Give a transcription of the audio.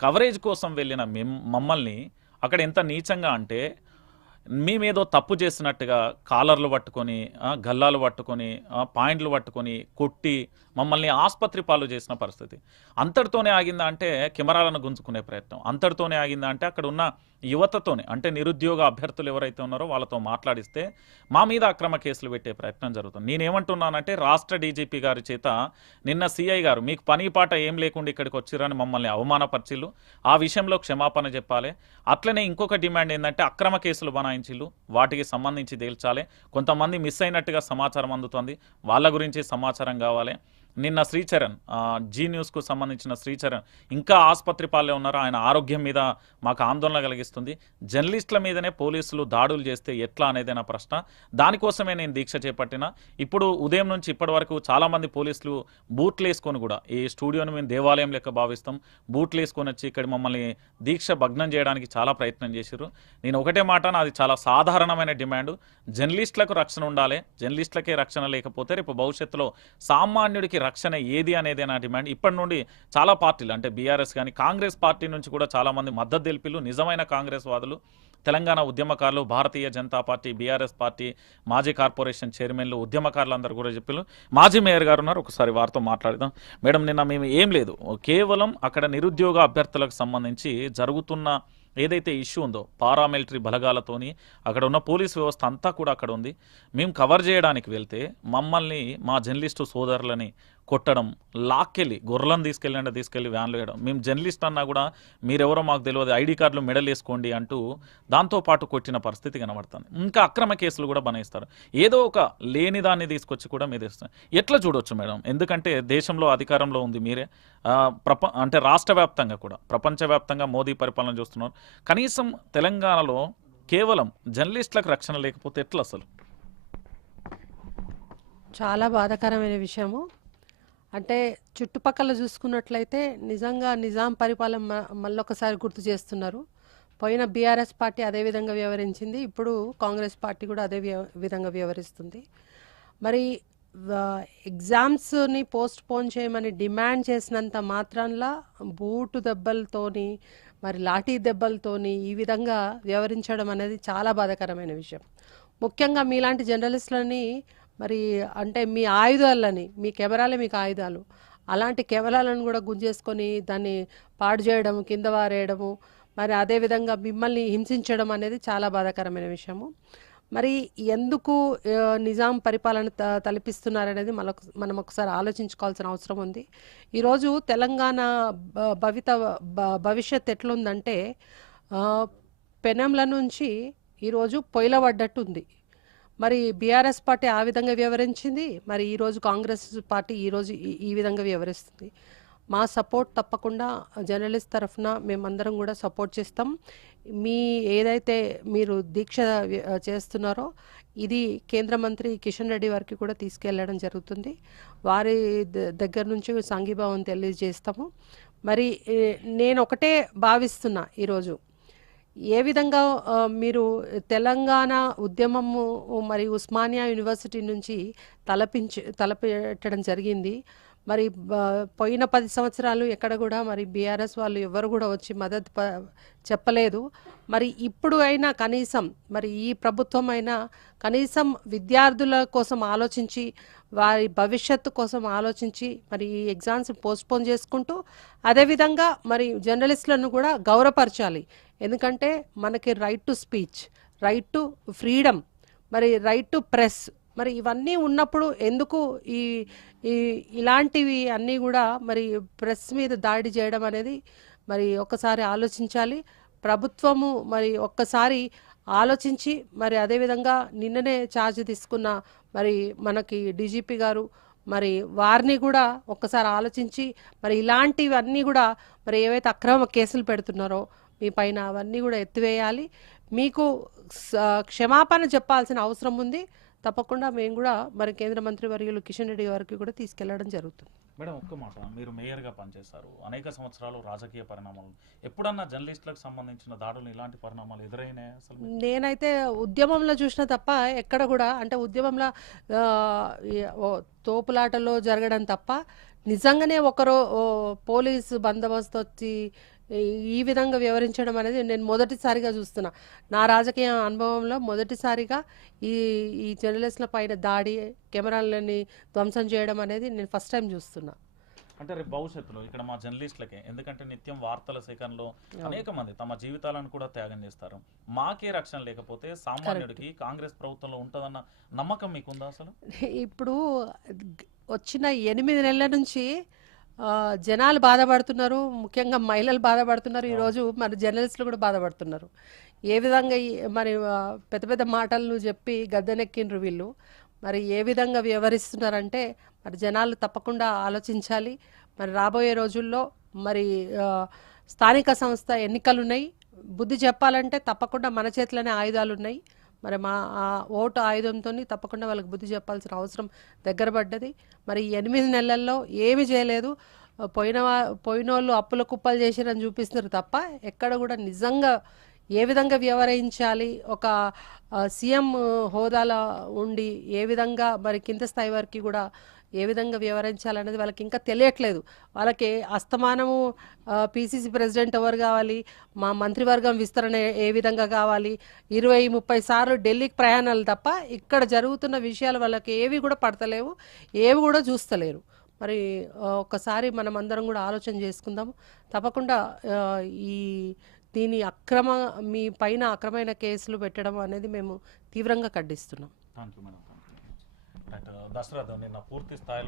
Coverage కోసం వెళ్ళిన మిమ్- మమ్మల్ని అక్కడ ఎంత నీచంగా అంటే మేమేదో తప్పు చేసినట్టుగా కాలర్లు పట్టుకొని గల్లాలు పట్టుకొని పాయింట్లు పట్టుకొని కొట్టి మమ్మల్ని ఆసుపత్రి పాలు చేసిన పరిస్థితి. అంతటితోనే ఆగిందా అంటే కెమెరాలను గుంజుకునే ప్రయత్నం. అంతటితోనే ఆగిందా అంటే అక్కడ ఉన్న యువతతోనే అంటే నిరుద్యోగ అభ్యర్థులు ఎవరైతే ఉన్నారో వాళ్ళతో మాట్లాడిస్తే మా మీద అక్రమ కేసులు పెట్టే ప్రయత్నం జరుగుతుంది. నేనేమంటున్నానంటే రాష్ట్ర డీజీపీ గారి చేత నిన్న సిఐ గారు మీకు పని పాట ఏం లేకుండా ఇక్కడికి వచ్చిరని మమ్మల్ని అవమానపరిచిల్లు ఆ విషయంలో క్షమాపణ చెప్పాలి. అట్లనే ఇంకొక డిమాండ్ ఏంటంటే అక్రమ కేసులు బనాయించిల్లు వాటికి సంబంధించి తేల్చాలి. కొంతమంది మిస్ అయినట్టుగా సమాచారం అందుతుంది. వాళ్ళ గురించి సమాచారం కావాలి. నిన్న శ్రీచరణ్ జీ న్యూస్కు సంబంధించిన శ్రీచరణ్ ఇంకా ఆసుపత్రి పాలే ఉన్నారు. ఆయన ఆరోగ్యం మీద మాకు ఆందోళన కలిగిస్తుంది. జర్నలిస్టుల మీదనే పోలీసులు దాడులు చేస్తే ఎట్లా అనేది నా ప్రశ్న. దానికోసమే నేను దీక్ష చేపట్టిన. ఇప్పుడు ఉదయం నుంచి ఇప్పటి వరకు చాలామంది పోలీసులు బూట్లు వేసుకొని కూడా ఈ స్టూడియోని మేము దేవాలయం లెక్క భావిస్తాం. బూట్లు వేసుకొని వచ్చి ఇక్కడ మమ్మల్ని దీక్ష భగ్నం చేయడానికి చాలా ప్రయత్నం చేశారు నేను ఒకటే మాట నాది చాలా సాధారణమైన డిమాండ్. జర్నలిస్టులకు రక్షణ ఉండాలి. జర్నలిస్టులకే రక్షణ లేకపోతే రేపు భవిష్యత్తులో సామాన్యుడికి రక్షణ ఏది అనేది నా డిమాండ్. ఇప్పటి నుండి చాలా పార్టీలు అంటే బీఆర్ఎస్ కానీ కాంగ్రెస్ పార్టీ నుంచి కూడా చాలామంది మద్దతు తెలిపిలు. నిజమైన కాంగ్రెస్ వాదులు తెలంగాణ ఉద్యమకారులు Bharatiya Janata party BRS party మాజీ కార్పొరేషన్ చైర్మన్లు ఉద్యమకారులు అందరూ కూడా చెప్పారు మాజీ మేయర్ గారు ఉన్నారు ఒకసారి వారితో మాట్లాడదాం. మేడం నిన్న మేము ఏం లేదు. కేవలం అక్కడ నిరుద్యోగ అభ్యర్థులకు సంబంధించి జరుగుతున్న ఏదైతే ఇష్యూ ఉందో పారామిలిటరీ బలగాలతోని అక్కడ ఉన్న పోలీస్ వ్యవస్థ అంతా కూడా అక్కడ ఉంది. మేము కవర్ చేయడానికి వెళ్తే మమ్మల్ని మా జర్నలిస్టు సోదరులని కొట్టడం లాక్కెళ్ళి గొర్రెలను తీసుకెళ్ళండి తీసుకెళ్ళి వ్యాన్లు వేయడం. మేము జర్నలిస్ట్ అన్నా కూడా మీరెవరో మాకు తెలియదు ఐడి కార్డులు మెడల్ వేసుకోండి అంటూ దాంతోపాటు కొట్టిన పరిస్థితి కనబడుతుంది. ఇంకా అక్రమ కేసులు కూడా బనేస్తారు. ఏదో ఒక లేని దాన్ని తీసుకొచ్చి కూడా మీరు ఇస్తారు ఎట్లా చూడొచ్చు మేడం? ఎందుకంటే దేశంలో అధికారంలో ఉంది మీరే. ప్రప అంటే రాష్ట్ర వ్యాప్తంగా కూడా ప్రపంచవ్యాప్తంగా మోదీ పరిపాలన చూస్తున్నారు. కనీసం తెలంగాణలో కేవలం జర్నలిస్టులకు రక్షణ లేకపోతే ఎట్లా అసలు? చాలా బాధాకరమైన విషయము. అంటే చుట్టుపక్కల చూసుకున్నట్లయితే నిజంగా నిజాం పరిపాలన మ- మళ్ళొకసారి గుర్తు చేస్తున్నారు. పోయిన బీఆర్ఎస్ పార్టీ అదే విధంగా వ్యవహరించింది. ఇప్పుడు కాంగ్రెస్ పార్టీ కూడా అదే విధంగా వ్యవహరిస్తుంది. మరి ఎగ్జామ్స్ని పోస్ట్ పోన్ చేయమని డిమాండ్ చేసినంత మాత్రంలా బూటు దెబ్బలతోని మరి లాఠీ దెబ్బలతోని ఈ విధంగా వ్యవహరించడం అనేది చాలా బాధాకరమైన విషయం. ముఖ్యంగా మీలాంటి జర్నలిస్టులని మరి అంటే మీ ఆయుధాలని మీ కెమెరాలే మీకు ఆయుధాలు. అలాంటి కెమెరాలను కూడా గుంజేసుకొని దాన్ని పాడు చేయడము కింద వారేయడము మరి అదేవిధంగా మిమ్మల్ని హింసించడం అనేది చాలా బాధాకరమైన విషయము. మరి ఎందుకు నిజాం పరిపాలన త- తలపిస్తున్నారనేది మనకు మనం ఒకసారి ఆలోచించుకోవాల్సిన అవసరం ఉంది. ఈరోజు తెలంగాణ భవిత భవిష్యత్ ఎట్లుందంటే పెనంల నుంచి ఈరోజు పొయ్యిల పడ్డట్టు ఉంది మరి బీఆర్ఎస్ పార్టీ ఆ విధంగా వ్యవహరించింది మరి ఈరోజు కాంగ్రెస్ పార్టీ ఈరోజు ఈ- ఈ విధంగా వ్యవహరిస్తుంది. మా సపోర్ట్ తప్పకుండా జర్నలిస్ట్ తరఫున మేమందరం కూడా సపోర్ట్ చేస్తాం. మీ ఏదైతే మీరు దీక్ష చేస్తున్నారో ఇది కేంద్ర మంత్రి కిషన్ రెడ్డి వారికి కూడా తీసుకెళ్ళడం జరుగుతుంది. వారి ద- దగ్గర నుంచి సంఘీభావం తెలియజేస్తాము. మరి నేను ఒకటే భావిస్తున్నా ఈరోజు. ఏ విధంగా మీరు తెలంగాణ ఉద్యమము మరి ఉస్మానియా యూనివర్సిటీ నుంచి తలపించి తలపెట్టడం జరిగింది. మరి పోయిన పది సంవత్సరాలు ఎక్కడ కూడా మరి బీఆర్ఎస్ వాళ్ళు ఎవరు కూడా వచ్చి మద్దతు ప- చెప్పలేదు. మరి ఇప్పుడు అయినా కనీసం మరి ఈ ప్రభుత్వం అయినా కనీసం విద్యార్థుల కోసం ఆలోచించి వారి భవిష్యత్తు కోసం ఆలోచించి మరి ఈ ఎగ్జామ్స్ పోస్ట్పోన్ చేసుకుంటూ అదేవిధంగా మరి జర్నలిస్టులను కూడా గౌరవపరచాలి. ఎందుకంటే మనకి right to speech right to freedom మరి రైట్ టు ప్రెస్ మరి ఇవన్నీ ఉన్నప్పుడు ఎందుకు ఈ ఈ ఇలాంటివి అన్నీ కూడా మరి ప్రెస్ మీద దాడి చేయడం అనేది మరి ఒక్కసారి ఆలోచించాలి. ప్రభుత్వము మరి ఒక్కసారి ఆలోచించి మరి అదేవిధంగా నిన్ననే ఛార్జ్ తీసుకున్న మరి మనకి డీజీపీ గారు మరి వారిని కూడా ఒక్కసారి ఆలోచించి మరి ఇలాంటివన్నీ కూడా మరి ఏవైతే అక్రమ కేసులు పెడుతున్నారో మీ పైన అవన్నీ కూడా ఎత్తివేయాలి. మీకు స- క్షమాపణ చెప్పాల్సిన అవసరం ఉంది. తప్పకుండా మేము కూడా మరి కేంద్ర మంత్రి వర్యులు కిషన్ రెడ్డి గారికి కూడా తీసుకెళ్ళడం జరుగుతుంది. మేడం ఒక్క మాట. మీరు మేయర్గా పనిచేశారు. అనేక సంవత్సరాలు రాజకీయ పరిణామాలు. ఎప్పుడన్నా జర్నలిస్టులకు సంబంధించిన దాడులు ఇలాంటి పరిణామాలు ఎదురైనాయి అసలు? నేనైతే ఉద్యమంలో చూసిన తప్ప ఎక్కడ కూడా అంటే ఉద్యమంలో తోపులాటలో జరగడం తప్ప నిజంగానే ఒకరు పోలీసు బందోబస్తు వచ్చి ఈ- విధంగా వివరించడం అనేది నేను మొదటిసారిగా చూస్తున్నా. నా రాజకీయ అనుభవంలో మొదటిసారిగా ఈ ఈ జర్నలిస్టుల పైన దాడి కెమెరాలని ధ్వంసం చేయడం అనేది నేను ఫస్ట్ టైం చూస్తున్నా. అంటే రేపు భవిష్యత్తులో ఇక్కడ మా జర్నలిస్టులకే ఎందుకంటే నిత్యం వార్తల సేకరణలో అనేక మంది తమ జీవితాలను కూడా త్యాగం చేస్తారు. మాకే రక్షణ లేకపోతే సామాన్యుడికి కాంగ్రెస్ ప్రభుత్వంలో ఉంటుందన్న నమ్మకం మీకుందా అసలు? ఇప్పుడు వచ్చిన ఎనిమిది నెలల నుంచి జనాలు బాధపడుతున్నారు ముఖ్యంగా మహిళలు బాధపడుతున్నారు ఈరోజు మరి జర్నలిస్టులు కూడా బాధపడుతున్నారు. ఏ విధంగా మరి పెద్ద పెద్ద మాటలను చెప్పి గద్దెనెక్కిండ్రు వీళ్ళు. మరి ఏ విధంగా వ్యవహరిస్తున్నారంటే మరి జనాలు తప్పకుండా ఆలోచించాలి. మరి రాబోయే రోజుల్లో మరి స్థానిక సంస్థ ఎన్నికలు ఉన్నాయి బుద్ధి చెప్పాలంటే తప్పకుండా మన చేతిలోనే ఆయుధాలు ఉన్నాయి మరి మా ఆ ఓటు ఆయుధంతో తప్పకుండా వాళ్ళకి బుద్ధి చెప్పాల్సిన అవసరం దగ్గర పడ్డది. మరి ఈ ఎనిమిది నెలల్లో ఏమి చేయలేదు. పోయిన పోయిన వాళ్ళు అప్పుల కుప్పలు చేసిరని చూపిస్తున్నారు తప్ప ఎక్కడ కూడా నిజంగా ఏ విధంగా వ్యవహరించాలి? ఒక సీఎం హోదాలో ఉండి ఏ విధంగా మరి కింద స్థాయి వారికి కూడా ఏ విధంగా వ్యవహరించాలనేది వాళ్ళకి ఇంకా తెలియట్లేదు. వాళ్ళకి అస్తమానము పీసీసీ ప్రెసిడెంట్ ఎవరు కావాలి మా మంత్రివర్గం విస్తరణ ఏ- విధంగా కావాలి ఇరవై ముప్పై సార్లు ఢిల్లీకి ప్రయాణాలు తప్ప ఇక్కడ జరుగుతున్న విషయాలు వాళ్ళకి ఏవి కూడా పడతలేవు ఏవి కూడా చూస్తలేరు. మరి ఒక్కసారి మనం అందరం కూడా ఆలోచన చేసుకుందాం తప్పకుండా ఈ దీని అక్రమ మీ పైన అక్రమైన కేసులు పెట్టడం అనేది మేము తీవ్రంగా ఖండిస్తున్నాం. దశరథ్ నిన్న పూర్తి స్థాయిలో